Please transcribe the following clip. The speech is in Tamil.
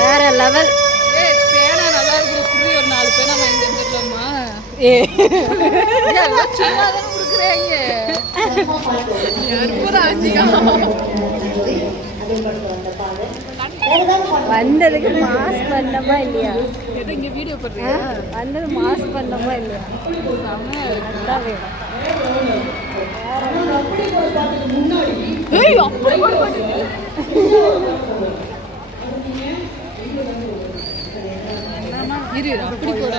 வேற லெவல். பேனா நல்லா இருக்குது. புரிய ஒரு 4 பேனா வாங்கி தந்துடலாமா? சும்மா தானே கொடுக்குறாங்க. வந்ததுக்கு மாஸ் பண்ணமா இல்லையா? இங்க வீடியோ போடுறியா? வந்தது மாஸ் பண்ணமா இல்லையா? அதான் வேணும். இரு அப்படி போட